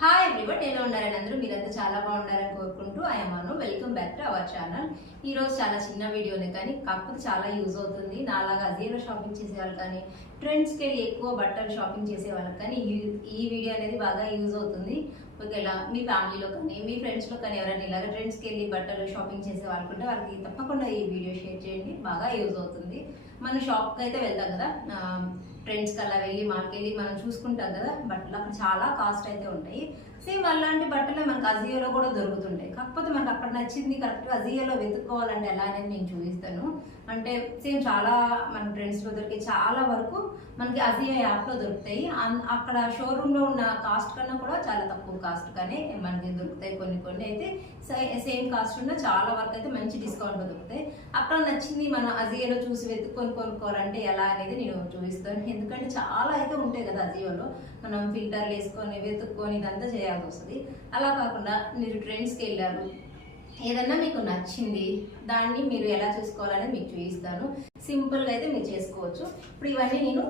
Hi everyone ఎలా ఉన్నారని అందరూ మీరంతా చాలా బాగుండాలని కోరుకుంటూ I'm welcome back to our channel ఈ రోజు చాలా చిన్న వీడియోనే కానీ కాకపోతే చాలా యూజ్ అవుతుంది. నాలాగా అజీలో షాపింగ్ చేసే వాళ్ళు కానీ ట్రెండ్స్కి వెళ్ళి ఎక్కువ బట్టలు షాపింగ్ చేసే వాళ్ళకి కానీ ఈ- ఈ వీడియో అనేది బాగా యూజ్ అవుతుంది. ఒకవేళ మీ ఫ్యామిలీలో కానీ మీ ఫ్రెండ్స్లో కానీ ఎవరైనా ఇలాగ ట్రెండ్స్కి వెళ్ళి బట్టలు షాపింగ్ చేసే వాళ్ళకుంటే వాళ్ళకి తప్పకుండా ఈ వీడియో షేర్ చేయండి. బాగా యూజ్ అవుతుంది. మన షాప్కి అయితే వెళ్తాం కదా? ఫ్రెండ్స్కి అలా వెళ్ళి మార్కెళ్ళి మనం చూసుకుంటాం కదా బట్టలు అక్కడ చాలా కాస్ట్ అయితే ఉంటాయి. సేమ్ అలాంటి బట్టలే మనకు అజియోలో కూడా దొరుకుతుంటాయి. కాకపోతే మనకు అక్కడ నచ్చింది కరెక్ట్గా అజియోలో వెతుక్కోవాలంటే ఎలా అనేది నేను చూపిస్తాను. అంటే సేమ్ చాలా మన ట్రెండ్స్లో దొరికే చాలా వరకు మనకి అజియో యాప్లో దొరుకుతాయి. అన్- అక్కడ షోరూంలో ఉన్న కాస్ట్ కన్నా కూడా చాలా తక్కువ కాస్ట్ కానీ మనకి దొరుకుతాయి కొన్ని కొన్ని. అయితే సేమ్ కాస్ట్ ఉన్న చాలా వరకు అయితే మంచి డిస్కౌంట్లో దొరుకుతాయి. అక్కడ నచ్చింది మనం అజియోలో చూసి వెతుక్కొని కొనుక్కోవాలంటే ఎలా అనేది నేను చూపిస్తాను. ఎందుకంటే చాలా అయితే ఉంటాయి కదా అజియోలో మనం ఫిల్టర్లు వేసుకొని వెతుక్కొని ఇదంతా చేయాల్సి వస్తుంది. అలా కాకుండా మీరు ట్రెండ్స్కి వెళ్ళారు. ఏదన్నా మీకు నచ్చింది దాన్ని మీరు ఎలా చేసుకోవాలనేది మీకు చూపిస్తాను. సింపుల్గా అయితే మీరు చేసుకోవచ్చు. ఇప్పుడు ఇవన్నీ నేను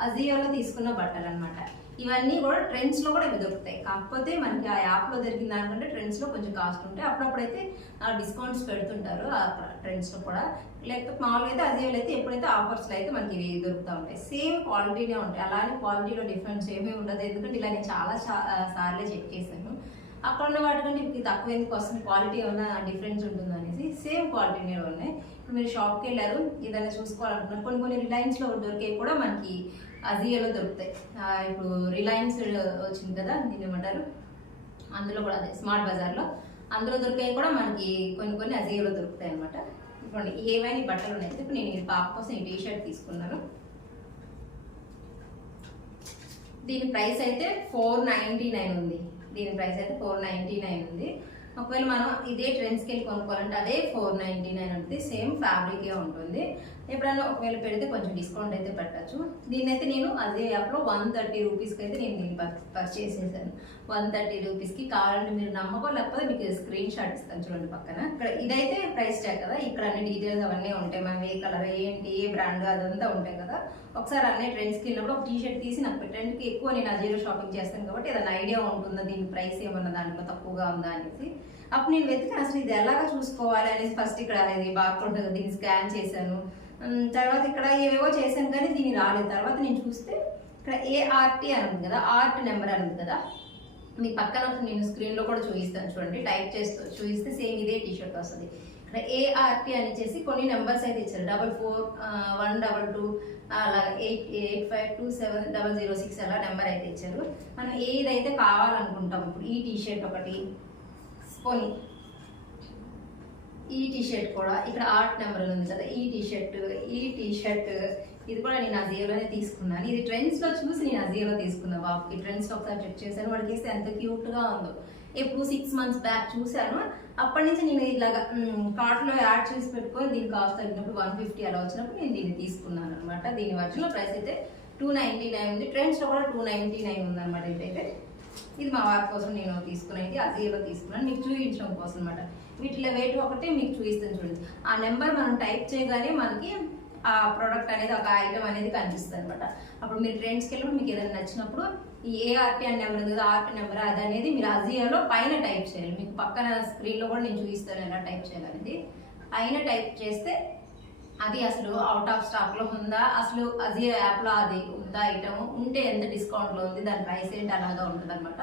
అజియోలో తీసుకున్న బట్టలు అనమాట ఇవన్నీ కూడా ట్రెండ్స్లో కూడా ఇవి దొరుకుతాయి కాకపోతే మనకి ఆ యాప్లో దొరికిన దానికంటే ట్రెండ్స్లో కొంచెం కాస్ట్ ఉంటాయి. అప్పుడప్పుడైతే డిస్కౌంట్స్ పెడుతుంటారు ఆ ట్రెండ్స్లో కూడా. లేకపోతే మామూలుగా అయితే అజియోలో అయితే ఎప్పుడైతే ఆఫర్స్లో అయితే మనకి ఇవి దొరుకుతూ ఉంటాయి. సేమ్ క్వాలిటీనే ఉంటాయి. అలానే క్వాలిటీలో డిఫరెన్స్ ఏమీ ఉండదు. ఎందుకంటే ఇలా నేను చాలా చా- సార్లే చెక్ చేశాను. అక్కడ ఉన్న వాటికంటే ఇప్పుడు తక్కువ ఎందుకు వస్తుంది? క్వాలిటీ ఏమైనా డిఫరెన్స్ ఉంటుంది అనేసి సేమ్ క్వాలిటీనే ఉన్నాయి. ఇప్పుడు మీరు షాప్కి వెళ్ళారు ఏదైనా చూసుకోవాలనుకున్నారు కొన్ని కొన్ని రిలయన్స్లో దొరికే కూడా మనకి అజియోలో దొరుకుతాయి. ఇప్పుడు రిలయన్స్ వచ్చింది కదా దీన్ని ఏమంటారు? అందులో కూడా అదే స్మార్ట్ బజార్లో అందులో దొరికాయి కూడా మనకి కొన్ని కొన్ని అజియోలో దొరుకుతాయి అనమాట ఇప్పుడు ఏవైనా బట్టలు ఉన్నాయి. ఇప్పుడు నేను పాప కోసం ఈ టీ షర్ట్ తీసుకున్నాను. దీని ప్రైస్ అయితే ఫోర్ నైంటీ నైన్ ఉంది. దీని ప్రైస్ అయితే ఫోర్ నైంటీ నైన్ ఉంది. ఒకవేళ మనం ఇదే ట్రెండ్స్కి వెళ్ళి కొనుక్కోవాలంటే అదే ఫోర్ నైంటీ నైన్ ఉంటుంది సేమ్ ఫ్యాబ్రికే ఉంటుంది. ఎప్పుడైనా ఒకవేళ పెడితే కొంచెం డిస్కౌంట్ అయితే పెట్టచ్చు. దీని అయితే నేను అదే యాప్లో వన్ థర్టీ రూపీస్కి అయితే నేను దీన్ని పర్చేస్ చేశాను. వన్ థర్టీ రూపీస్కి కావాలంటే మీరు నమ్మకం లేకపోతే మీకు స్క్రీన్ షాట్ ఇస్తాను చూడండి పక్కన. ఇక్కడ ఇదైతే ప్రైస్ ట్యాగ్ కదా ఇక్కడ అన్ని డీటెయిల్స్ అవన్నీ ఉంటాయి. మనం ఏ కలర్ ఏంటి ఏ బ్రాండ్ అదంతా ఉంటాయి కదా. ఒకసారి అన్నీ ట్రెండ్స్కి వెళ్ళినప్పుడు ఒక టీ షర్ట్ తీసి నాకు పెట్టడానికి ఎక్కువ నేను అజీలో షాపింగ్ చేస్తాను కాబట్టి ఏదైనా ఐడియా ఉంటుందా? దీని ప్రైస్ ఏమన్నా దాంట్లో తక్కువగా ఉందా అనేసి. అప్పుడు నేను వెతికి అసలు ఇది ఎలాగా చూసుకోవాలి అనేసి ఫస్ట్ ఇక్కడ ఇది బార్కోడ్ దీన్ని స్కాన్ చేశాను. తర్వాత ఇక్కడ ఏవేవో చేశాను కానీ దీన్ని రాలేదు. తర్వాత నేను చూస్తే ఇక్కడ ఏఆర్టీ అని ఉంది కదా ఆర్ట్ నెంబర్ అని ఉంది కదా. మీ పక్కన నేను స్క్రీన్లో కూడా చూపిస్తాను చూడండి టైప్ చేస్తూ చూపిస్తే సేమ్ ఇదే టీషర్ట్ వస్తుంది. ఇక్కడ ఏఆర్టీ అని చేసి కొన్ని నెంబర్స్ అయితే ఇచ్చారు. Double four one double two అలా eight eight five two seven double zero six అలా నెంబర్ అయితే ఇచ్చారు. మనం ఏదైతే కావాలనుకుంటాం ఇప్పుడు ఈ టీషర్ట్ ఒకటి పోనీ. ఈ టీ షర్ట్ కూడా ఇక్కడ ఆర్ట్ నెంబర్ ఉంది కదా ఈ టీషర్ట్ ఈ టీషర్ట్ ఇది కూడా నేను అజియోలోనే తీసుకున్నాను. ఇది ట్రెండ్స్లో చూసి నేను అజియోలో తీసుకున్నా బాబుకి ట్రెండ్స్లో ఒకసారి చెక్ చేశాను వాడికి వేస్తే ఎంత క్యూట్గా ఉందో. ఎప్పుడు సిక్స్ మంత్స్ బ్యాక్ చూశాను. అప్పటి నుంచి నేను ఇలాగా కార్ట్లో యాడ్ చేసి పెట్టుకొని దీని కాస్ట్ తగ్గినప్పుడు వన్ ఫిఫ్టీ అలా వచ్చినప్పుడు నేను దీన్ని తీసుకున్నాను అనమాట దీని ఒరిజినల్ ప్రైస్ అయితే టూ నైన్టీ నైన్ ఉంది ట్రెండ్స్లో కూడా టూ నైంటీ నైన్ ఉందన్నమాట ఇదైతే. ఇది మా వారి కోసం నేను తీసుకునేది అజియోలో తీసుకున్నాను మీకు చూపించడం కోసం అనమాట వీటిలో వెయిట్ ఒకటి మీకు చూపిస్తాను చూడండి. ఆ నెంబర్ మనం టైప్ చేయగానే మనకి ఆ ప్రోడక్ట్ అనేది ఒక ఐటమ్ అనేది కనిపిస్తుంది అనమాట అప్పుడు మీరు ట్రెండ్స్కి వెళ్ళినప్పుడు మీకు ఏదైనా నచ్చినప్పుడు ఈ ఏ అని నెంబర్ ఉంది కదా నెంబర్ అది అనేది మీరు అజియోలో పైన టైప్ చేయాలి. మీకు పక్కన స్క్రీన్లో కూడా నేను చూపిస్తాను ఎలా టైప్ చేయాలనేది. పైన టైప్ చేస్తే అది అసలు అవుట్ ఆఫ్ స్టాక్లో ఉందా? అసలు అజియో యాప్లో అది ఉందా? ఐటమ్ ఉంటే ఎంత డిస్కౌంట్లో ఉంది? దాని ప్రైస్ ఏంటి అలాగా ఉంటుంది అనమాట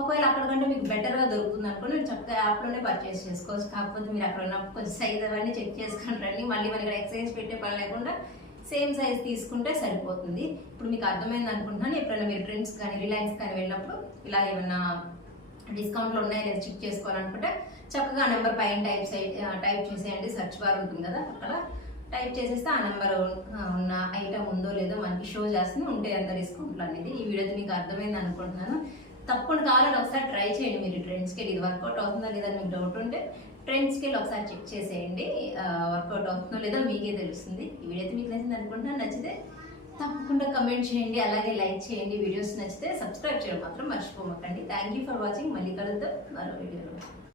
ఒకవేళ అక్కడికంటే మీకు బెటర్గా దొరుకుతుంది అనుకోండి మీరు చక్కగా యాప్లోనే పర్చేస్ చేసుకోవచ్చు. కాకపోతే మీరు అక్కడ ఉన్నప్పుడు కొంచెం సైజ్ అవన్నీ చెక్ చేసుకుని రండి. మళ్ళీ మనకి ఇక్కడ ఎక్స్చేంజ్ పెట్టే పని లేకుండా సేమ్ సైజ్ తీసుకుంటే సరిపోతుంది. ఇప్పుడు మీకు అర్థమైంది అనుకుంటున్నాను. ఎప్పుడైనా మీరు ప్రింట్స్ కానీ రిలయన్స్ కానీ వెళ్ళినప్పుడు ఇలా ఏమన్నా డిస్కౌంట్లు ఉన్నాయి లేదా చెక్ చేసుకోవాలనుకుంటే చక్కగా నెంబర్ పైన టైప్ టైప్ చేసేయండి. సెర్చ్ బార్ ఉంటుంది కదా అక్కడ. టైప్ చేసేస్తే ఆ నెంబర్ ఉన్న ఐటమ్ ఉందో లేదో మనకి షో చేస్తుంది. ఉంటే ఎంత డిస్కౌంట్లు అనేది. ఈ వీడియోతో మీకు అర్థమైంది అనుకుంటున్నాను. తప్పకుండా కావాలని ఒకసారి ట్రై చేయండి మీరు. ట్రెండ్స్కి ఇది వర్కౌట్ అవుతుందా లేదా మీకు డౌట్ ఉంటే ట్రెండ్స్కి వెళ్ళి ఒకసారి చెక్ చేసేయండి. వర్కౌట్ అవుతుందో లేదో మీకే తెలుస్తుంది. ఈ వీడియో అయితే మీకు నచ్చింది అనుకుంటున్నాను. నచ్చితే తప్పకుండా కమెంట్ చేయండి. అలాగే లైక్ చేయండి. వీడియోస్ నచ్చితే సబ్స్క్రైబ్ చేయడం మాత్రం మర్చిపోమకండి థ్యాంక్ యూ ఫర్ వాచింగ్ మళ్ళీ కలుద్దాం. మరో వీడియోలో